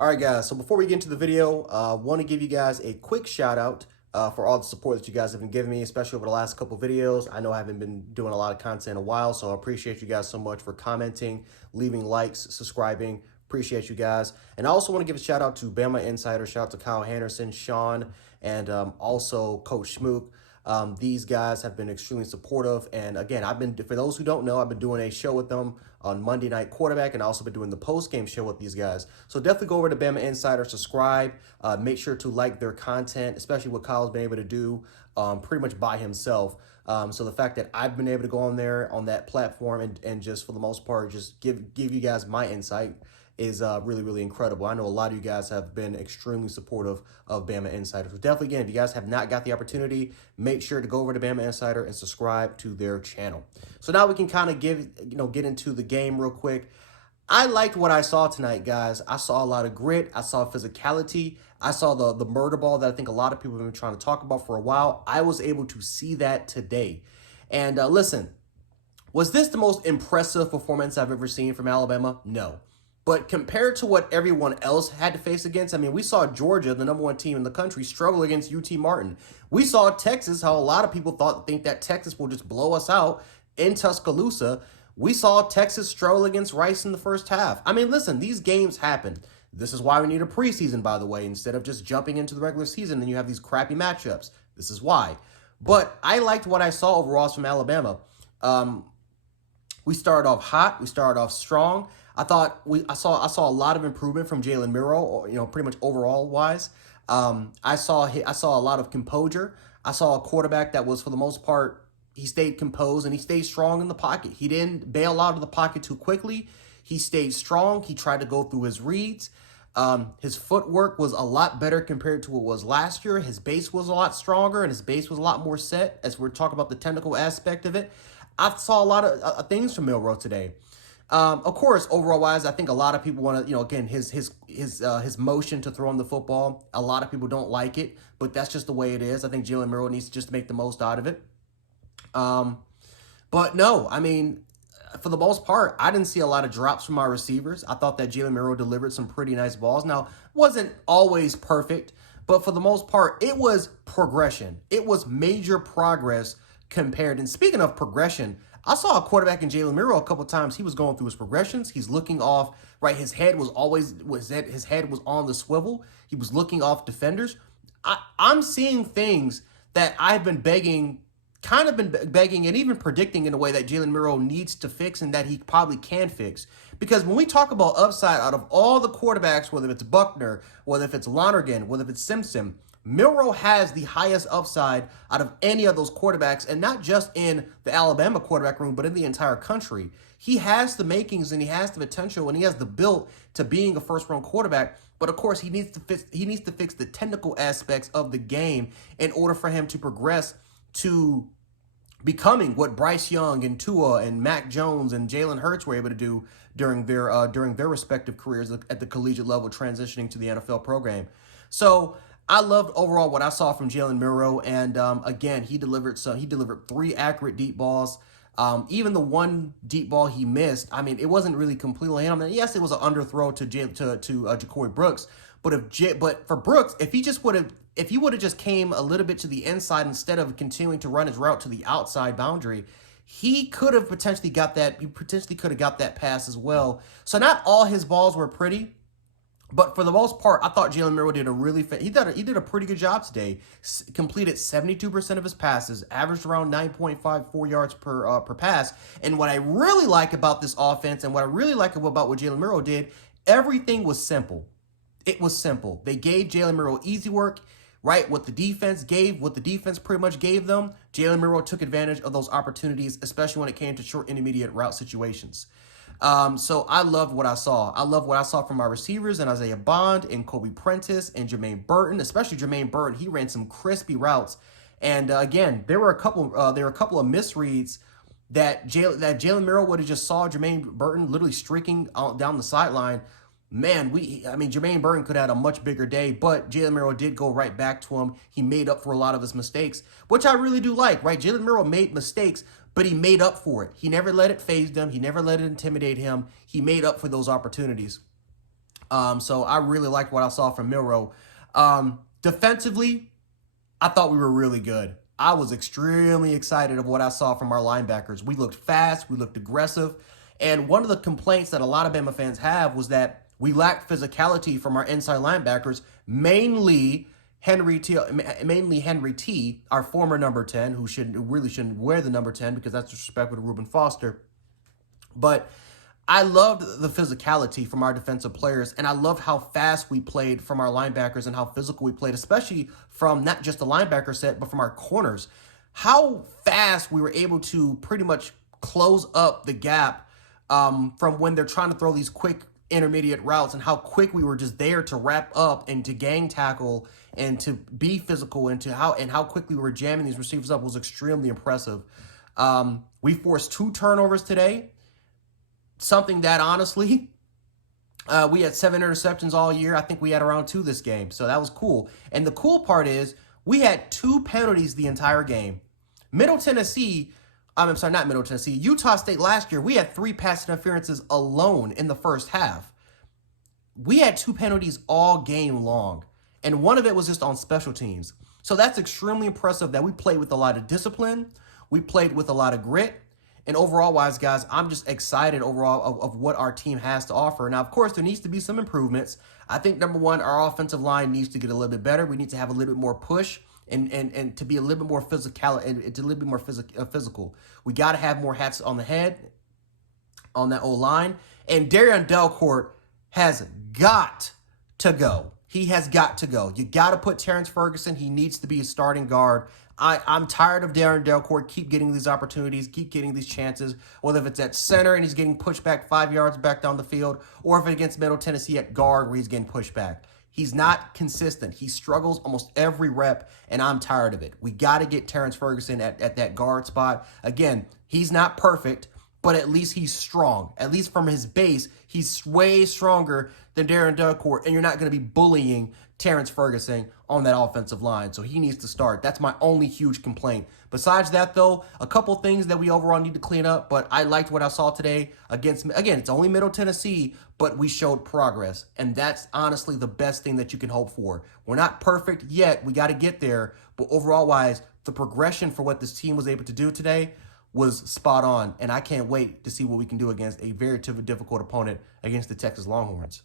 All right, guys. So before we get into the video, I want to give you guys a quick shout out for all the support that you guys have been giving me, especially over the last couple videos. I know I haven't been doing a lot of content in a while, so I appreciate you guys so much for commenting, leaving likes, subscribing. Appreciate you guys. And I also want to give a shout out to Bama Insider. Shout out to Kyle Henderson, Sean, and also Coach Schmook. These guys have been extremely supportive. And again, for those who don't know, I've been doing a show with them on Monday Night Quarterback, and also been doing the post-game show with these guys. So definitely go over to Bama Insider, subscribe, make sure to like their content, especially what Kyle's been able to do pretty much by himself. So the fact that I've been able to go on there on that platform and just for the most part, just give you guys my insight is really, really incredible. I know a lot of you guys have been extremely supportive of Bama Insider. So definitely, again, if you guys have not got the opportunity, make sure to go over to Bama Insider and subscribe to their channel. So now we can kind of get into the game real quick. I liked what I saw tonight, guys. I saw a lot of grit. I saw physicality. I saw the murder ball that I think a lot of people have been trying to talk about for a while. I was able to see that today. And listen, was this the most impressive performance I've ever seen from Alabama? No. But compared to what everyone else had to face against, I mean, we saw Georgia, the #1 team in the country, struggle against UT Martin. We saw Texas, how a lot of people think that Texas will just blow us out in Tuscaloosa. We saw Texas struggle against Rice in the first half. I mean, listen, these games happen. This is why we need a preseason, by the way, instead of just jumping into the regular season and you have these crappy matchups. This is why. But I liked what I saw overall from Alabama. We started off hot. We started off strong. I saw a lot of improvement from Jalen Miro, pretty much overall wise. I saw a lot of composure. I saw a quarterback that was, for the most part, he stayed composed and he stayed strong in the pocket. He didn't bail out of the pocket too quickly. He stayed strong. He tried to go through his reads. His footwork was a lot better compared to what it was last year. His base was a lot stronger and his base was a lot more set as we're talking about the technical aspect of it. I saw a lot of things from Milroe today. Of course, overall wise, I think a lot of people want to, again, his motion to throw him the football. A lot of people don't like it, but that's just the way it is. I think Jalen Miro needs to just make the most out of it. But no, I mean, for the most part, I didn't see a lot of drops from our receivers. I thought that Jalen Miro delivered some pretty nice balls. Now, wasn't always perfect, but for the most part, it was progression. It was major progress compared. And speaking of progression, I saw a quarterback in Jalen Miro a couple of times. He was going through his progressions. He's looking off, right? His head was on the swivel. He was looking off defenders. I'm seeing things that I've been begging and even predicting in a way that Jalen Miro needs to fix and that he probably can fix. Because when we talk about upside, out of all the quarterbacks, whether it's Buckner, whether if it's Lonergan, whether if it's Simpson, Milroe has the highest upside out of any of those quarterbacks, and not just in the Alabama quarterback room, but in the entire country. He has the makings and he has the potential and he has the built to being a first-round quarterback. But of course, he needs to fix the technical aspects of the game in order for him to progress to becoming what Bryce Young and Tua and Mac Jones and Jalen Hurts were able to do during their respective careers at the collegiate level, transitioning to the NFL program. So I loved overall what I saw from Jalen Miro, and again, he delivered 3 accurate deep balls. Even the one deep ball he missed, I mean, it wasn't really completely on him. Yes, it was an underthrow to Ja'Cory Brooks, but for Brooks, if he would have just came a little bit to the inside instead of continuing to run his route to the outside boundary, he could have potentially got that. He potentially could have got that pass as well. So not all his balls were pretty. But for the most part, I thought Jalen Miro did a pretty good job today. Completed 72% of his passes, averaged around 9.54 yards per pass. And what I really like about this offense, and what I really like about what Jalen Miro did, everything was simple. It was simple. They gave Jalen Miro easy work, right? What the defense pretty much gave them, Jalen Miro took advantage of those opportunities, especially when it came to short intermediate route situations. So I loved what I saw. I love what I saw from our receivers and Isaiah Bond and Kobe Prentice and Jermaine Burton, especially Jermaine Burton. He ran some crispy routes. And again, there were a couple of misreads that Jalen Miro would have just saw Jermaine Burton literally streaking down the sideline. Man, Jermaine Burton could have had a much bigger day, but Jalen Miro did go right back to him. He made up for a lot of his mistakes, which I really do like, right? Jalen Miro made mistakes, but he made up for it. He never let it faze him. He never let it intimidate him. He made up for those opportunities. So I really liked what I saw from Milroe. Defensively, I thought we were really good. I was extremely excited of what I saw from our linebackers. We looked fast, we looked aggressive, and one of the complaints that a lot of Bama fans have was that we lacked physicality from our inside linebackers, mainly Henry T, our former number 10, who really shouldn't wear the number 10 because that's disrespectful to Reuben Foster. But I loved the physicality from our defensive players, and I loved how fast we played from our linebackers and how physical we played, especially from not just the linebacker set, but from our corners. How fast we were able to pretty much close up the gap from when they're trying to throw these quick intermediate routes, and how quick we were just there to wrap up and to gang tackle and to be physical, and how quickly we were jamming these receivers up was extremely impressive. We forced 2 turnovers today. Something that honestly, we had 7 interceptions all year. I think we had around 2 this game. So that was cool. And the cool part is we had 2 penalties the entire game. Not Middle Tennessee, Utah State last year, we had 3 pass interferences alone in the first half. We had 2 penalties all game long. And one of it was just on special teams. So that's extremely impressive that we played with a lot of discipline. We played with a lot of grit. And overall wise, guys, I'm just excited overall of what our team has to offer. Now, of course, there needs to be some improvements. I think, number one, our offensive line needs to get a little bit better. We need to have a little bit more push and to be a little bit more physical and to a little bit more physical. We got to have more hats on the head on that O-line. And Darian Delcourt has got to go. He has got to go. You got to put Terrence Ferguson. He needs to be a starting guard. I'm tired of Darren Delcourt keep getting these opportunities, keep getting these chances, whether if it's at center and he's getting pushed back 5 yards back down the field, or if it's against Middle Tennessee at guard where he's getting pushed back. He's not consistent. He struggles almost every rep, and I'm tired of it. We got to get Terrence Ferguson at that guard spot. Again, he's not perfect, but at least he's strong. At least from his base, he's way stronger than Darren Delcourt, and you're not going to be bullying Terrence Ferguson on that offensive line. So he needs to start. That's my only huge complaint. Besides that, though, a couple things that we overall need to clean up, but I liked what I saw today against, again, it's only Middle Tennessee, but we showed progress. And that's honestly the best thing that you can hope for. We're not perfect yet. We got to get there. But overall wise, the progression for what this team was able to do today was spot on. And I can't wait to see what we can do against a very difficult opponent against the Texas Longhorns.